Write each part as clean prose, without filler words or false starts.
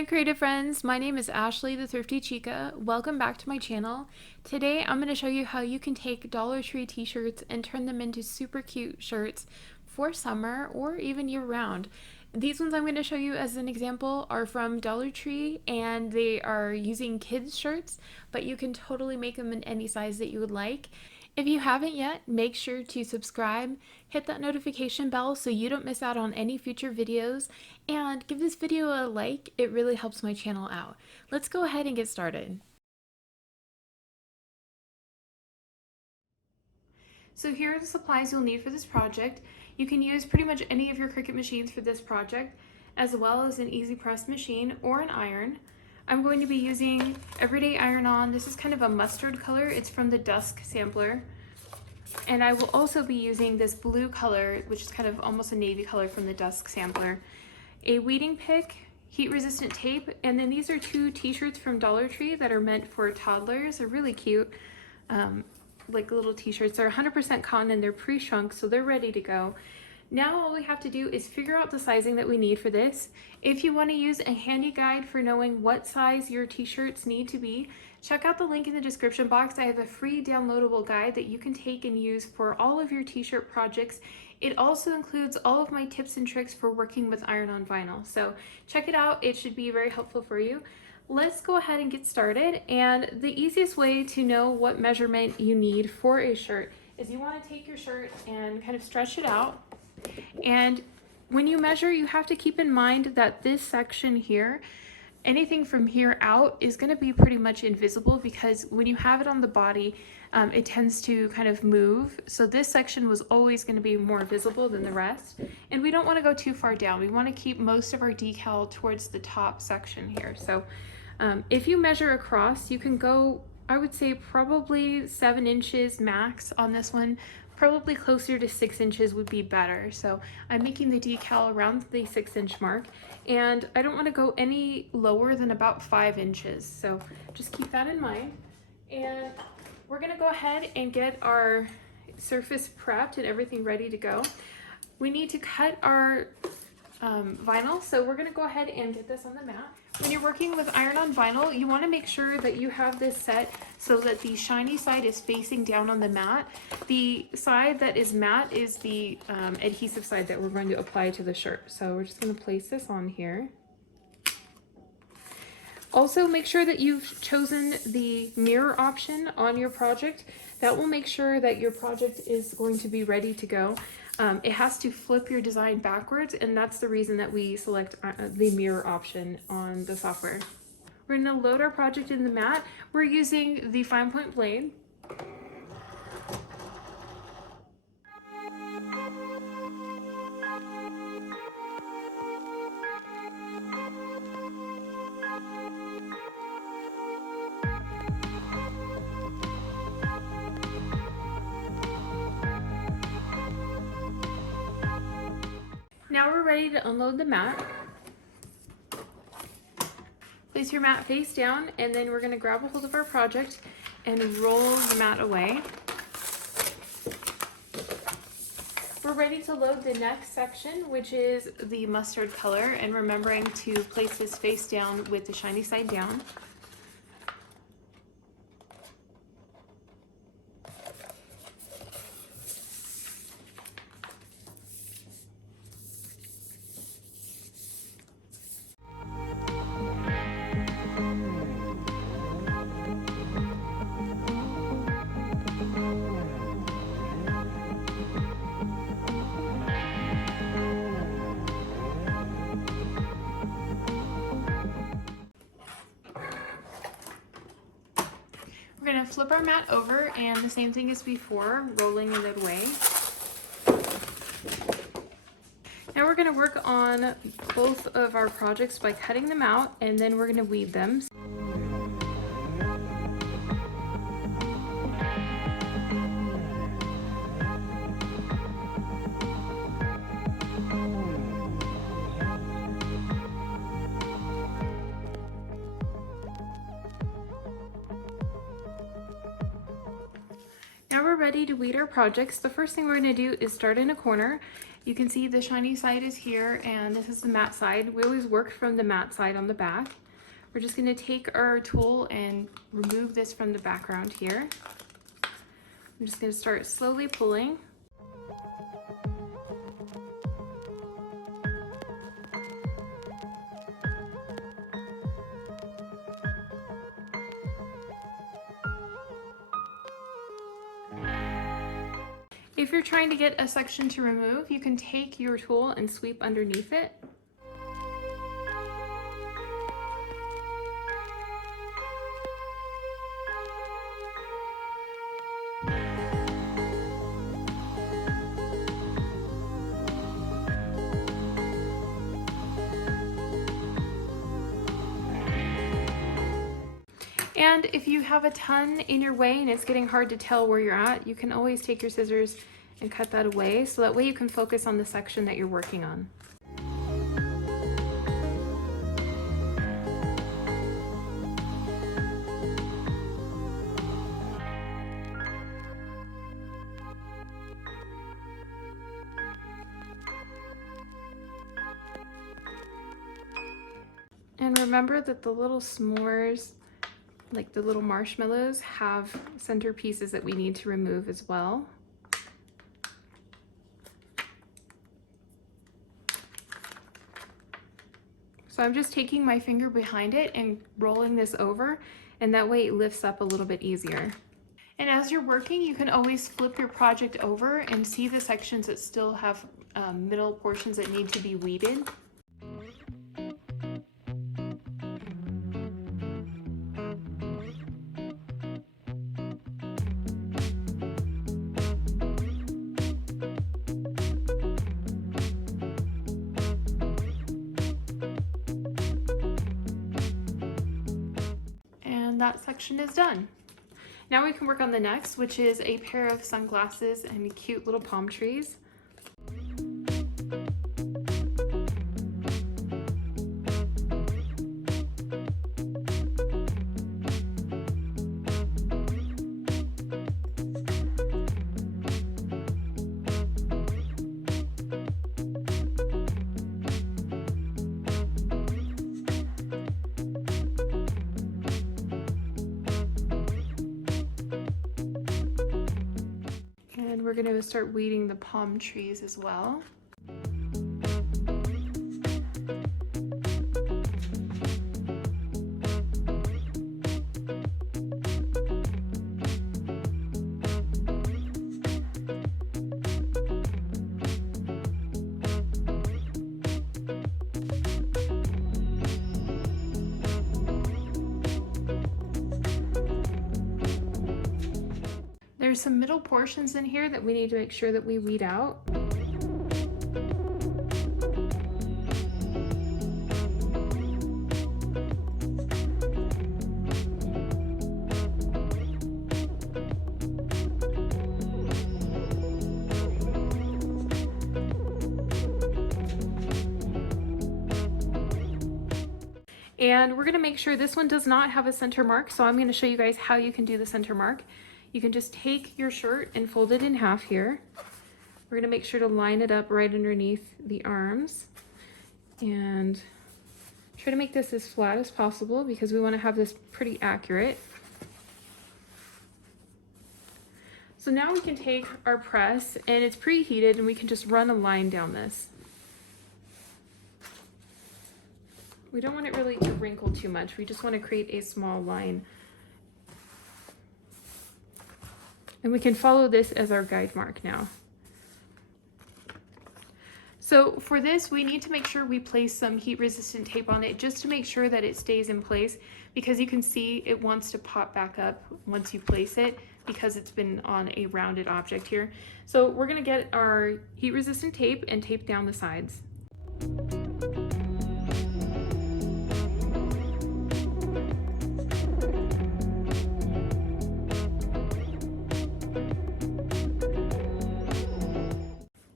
Hi creative friends, my name is Ashley the Thrifty Chica. Welcome back to my channel. Today I'm going to show you how you can take Dollar Tree t-shirts and turn them into super cute shirts for summer or even year round. These ones I'm going to show you as an example are from Dollar Tree and they are using kids shirts, but you can totally make them in any size that you would like. If you haven't yet, make sure to subscribe, hit that notification bell so you don't miss out on any future videos, and give this video a like. It really helps my channel out. Let's go ahead and get started. So here are the supplies you'll need for this project. You can use pretty much any of your Cricut machines for this project, as well as an easy press machine or an iron. I'm going to be using Everyday Iron-On. This is kind of a mustard color. It's from the Dusk sampler. And I will also be using this blue color, which is kind of almost a navy color from the Dusk sampler. A weeding pick, heat-resistant tape, and then these are two t-shirts from Dollar Tree that are meant for toddlers. They're really cute, like little t-shirts. They're 100% cotton and they're pre-shrunk, so they're ready to go. Now all we have to do is figure out the sizing that we need for this. If you want to use a handy guide for knowing what size your t-shirts need to be, check out the link in the description box. I have a free downloadable guide that you can take and use for all of your t-shirt projects. It also includes all of my tips and tricks for working with iron-on vinyl. So check it out. It should be very helpful for you. Let's go ahead and get started. And the easiest way to know what measurement you need for a shirt is you want to take your shirt and kind of stretch it out. And when you measure, you have to keep in mind that this section here, anything from here out is going to be pretty much invisible because when you have it on the body, it tends to kind of move. So this section was always going to be more visible than the rest. And we don't want to go too far down. We want to keep most of our decal towards the top section here. So if you measure across, you can go, I would say probably 7 inches max on this one. Probably closer to 6 inches would be better. So I'm making the decal around the 6-inch mark, and I don't want to go any lower than about 5 inches. So just keep that in mind. And we're going to go ahead and get our surface prepped and everything ready to go. We need to cut our vinyl, so we're going to go ahead and get this on the mat. When you're working with iron-on vinyl, you want to make sure that you have this set so that the shiny side is facing down on the mat. The side that is matte is the adhesive side that we're going to apply to the shirt. So we're just going to place this on here. Also, make sure that you've chosen the mirror option on your project. That will make sure that your project is going to be ready to go. It has to flip your design backwards, and that's the reason that we select the mirror option on the software. We're going to load our project in the mat. We're using the fine point blade. Now we're ready to unload the mat. Place your mat face down, and then we're going to grab a hold of our project and roll the mat away. We're ready to load the next section, which is the mustard color, and remembering to place this face down with the shiny side down. We're going to flip our mat over, and the same thing as before, rolling it away. Now we're going to work on both of our projects by cutting them out, and then we're going to weed them. Now we're ready to weed our projects. The first thing we're going to do is start in a corner, You can see the shiny side is here, and this is the matte side. We always work from the matte side on the back. We're just going to take our tool and remove this from the background here. I'm just going to start slowly pulling. If you're trying to get a section to remove, you can take your tool and sweep underneath it. And if you have a ton in your way and it's getting hard to tell where you're at, you can always take your scissors and cut that away, so that way you can focus on the section that you're working on. And remember that the little s'mores, like the little marshmallows, have centerpieces that we need to remove as well. So I'm just taking my finger behind it and rolling this over, and that way it lifts up a little bit easier. And as you're working, you can always flip your project over and see the sections that still have middle portions that need to be weeded. That section is done. Now we can work on the next, which is a pair of sunglasses and cute little palm trees. And we're going to start weeding the palm trees as well. There's some middle portions in here that we need to make sure that we weed out. And we're going to make sure this one does not have a center mark, so I'm going to show you guys how you can do the center mark. You can just take your shirt and fold it in half here. We're going to make sure to line it up right underneath the arms and try to make this as flat as possible because we want to have this pretty accurate. So now we can take our press, and it's preheated, and we can just run a line down this. We don't want it really to wrinkle too much. We just want to create a small line. And we can follow this as our guide mark now. So for this, we need to make sure we place some heat resistant tape on it just to make sure that it stays in place, because you can see it wants to pop back up once you place it because it's been on a rounded object here. So we're gonna get our heat resistant tape and tape down the sides.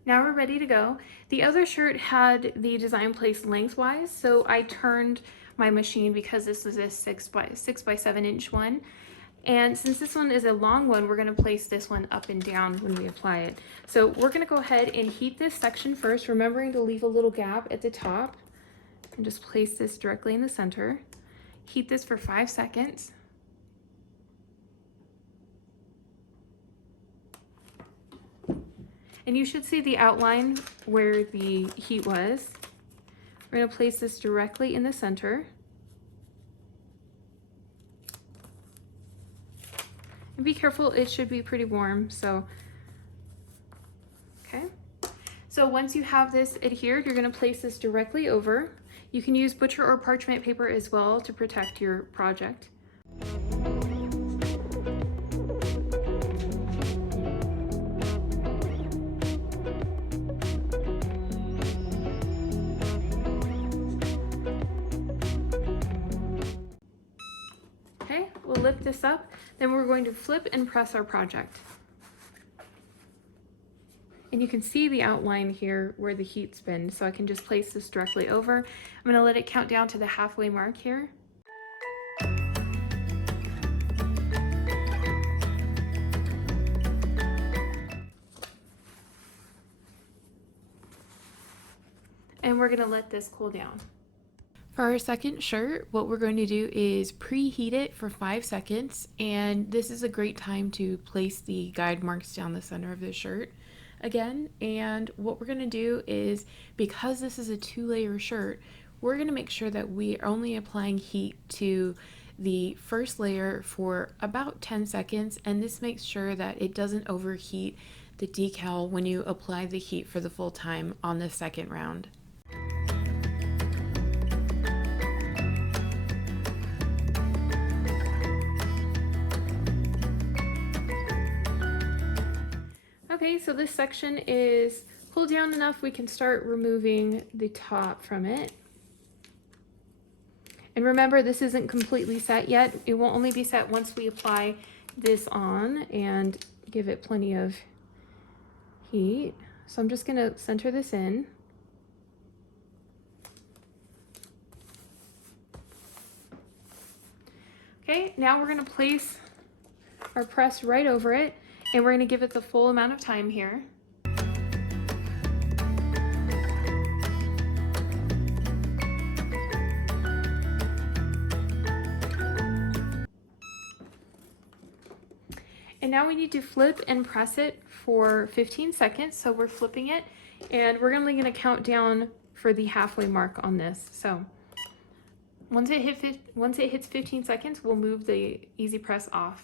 Now we're ready to go. The other shirt had the design placed lengthwise, so I turned my machine because this was a 6 by 7 inch one. And since this one is a long one, we're going to place this one up and down when we apply it. So we're going to go ahead and heat this section first, remembering to leave a little gap at the top, and just place this directly in the center. Heat this for 5 seconds. And you should see the outline where the heat was. We're going to place this directly in the center. And be careful, it should be pretty warm, so, okay. So once you have this adhered, you're going to place this directly over. You can use butcher or parchment paper as well to protect your project. Okay, we'll lift this up, then we're going to flip and press our project. And you can see the outline here where the heat's been, so I can just place this directly over. I'm going to let it count down to the halfway mark here. And we're going to let this cool down. For our second shirt, what we're going to do is preheat it for 5 seconds, and this is a great time to place the guide marks down the center of the shirt again. And what we're going to do is, because this is a 2-layer shirt, we're going to make sure that we are only applying heat to the first layer for about 10 seconds, and this makes sure that it doesn't overheat the decal when you apply the heat for the full time on the second round. Okay, so this section is cooled down enough we can start removing the top from it. And remember, this isn't completely set yet. It will only be set once we apply this on and give it plenty of heat. So I'm just going to center this in. Okay, now we're going to place our press right over it. And we're going to give it the full amount of time here. And now we need to flip and press it for 15 seconds. So we're flipping it, and we're only going to count down for the halfway mark on this. So once it hits 15 seconds, we'll move the easy press off.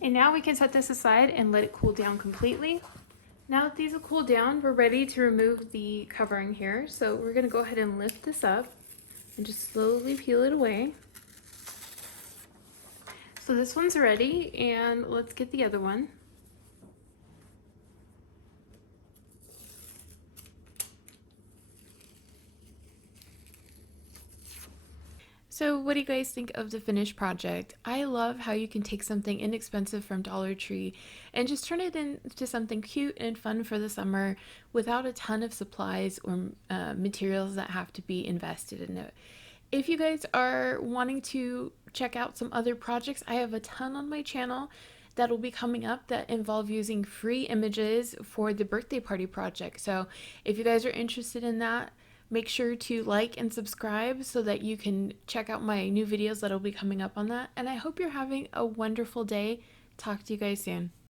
And now we can set this aside and let it cool down completely. Now that these have cooled down, we're ready to remove the covering here. So we're going to go ahead and lift this up and just slowly peel it away. So this one's ready, and let's get the other one. So what do you guys think of the finished project? I love how you can take something inexpensive from Dollar Tree and just turn it into something cute and fun for the summer without a ton of supplies or materials that have to be invested in it. If you guys are wanting to check out some other projects, I have a ton on my channel that will be coming up that involve using free images for the birthday party project. So if you guys are interested in that, make sure to like and subscribe so that you can check out my new videos that will be coming up on that. And I hope you're having a wonderful day. Talk to you guys soon.